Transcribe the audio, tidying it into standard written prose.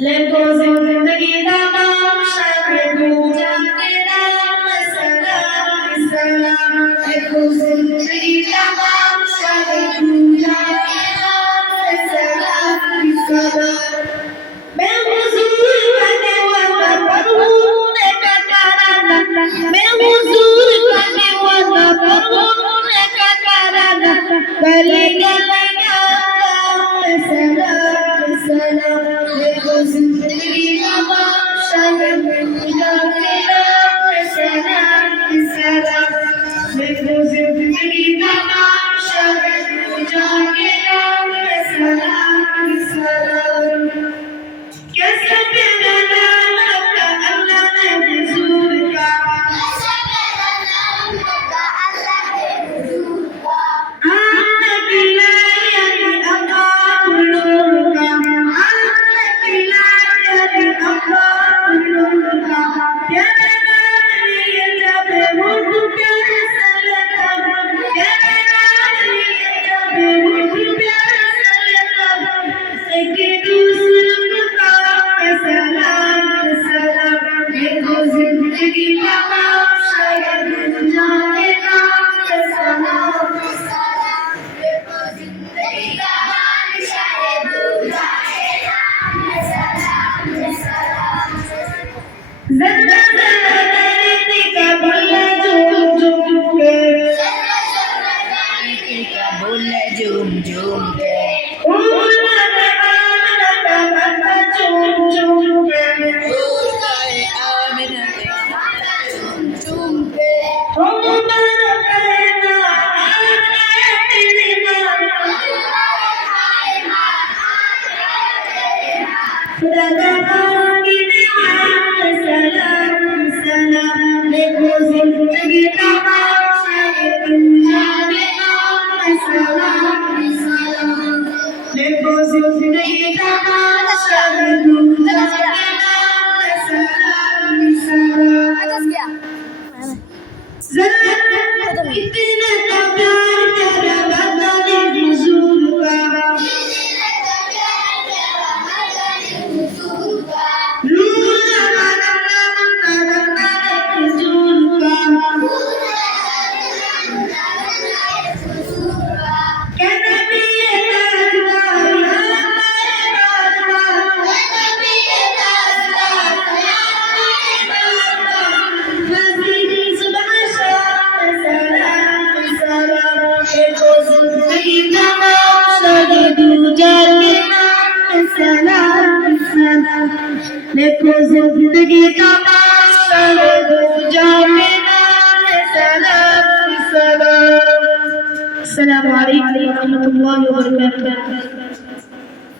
देखो जिंदगी तमाम शायद जाके नाम सलाम सलाम देखो जिंदगी तमाम शायद जाके नाम सलाम सलाम मैं हुजूर का वादा पर हूँ का ताराना मैं हुजूर का वादा पर हूँ का ताराना गले गले सलाम सलाम देखो जिंदगी तमाम शायद जाके नाम सलाम सलाम देखो जिंदगी तमाम शायद जाके नाम सलाम सलाम कैसे तेरा नाम रखा अल्लाह ने हुजूर का आने की लायक अता पुलों का आने की लायक अता पुलों का प्यारे नाम लिए जब मुझ प्यारे सल्लल्लाह प्यारे नाम लिए जब मुझ प्यारे सल्लल्लाह एक दूसरे का सलाम सलाम देखो जिंदगी तमाम शायद जाके नाम सलाम सलाम देखो जिंदगी तमाम शायद जाके नाम सलाम सलाम ज़रा ज़रा धरती का बोले झूम झूम के ज़रा ज़रा धरती का बोले झूम झूम के देखो जिंदगी तमाम शायद जाके नाम सलाम सलाम देखो जिंदगी तमाम शायद जाके नाम सलाम सलाम जरा इतना तो प्यार तेरा बता दे हुजूर का देखो जिंदगी तमाम शायद जाके नाम सलाम सलाम अस्सलामु अलैकुम व रहमतुल्लाहि व बरकातुहू।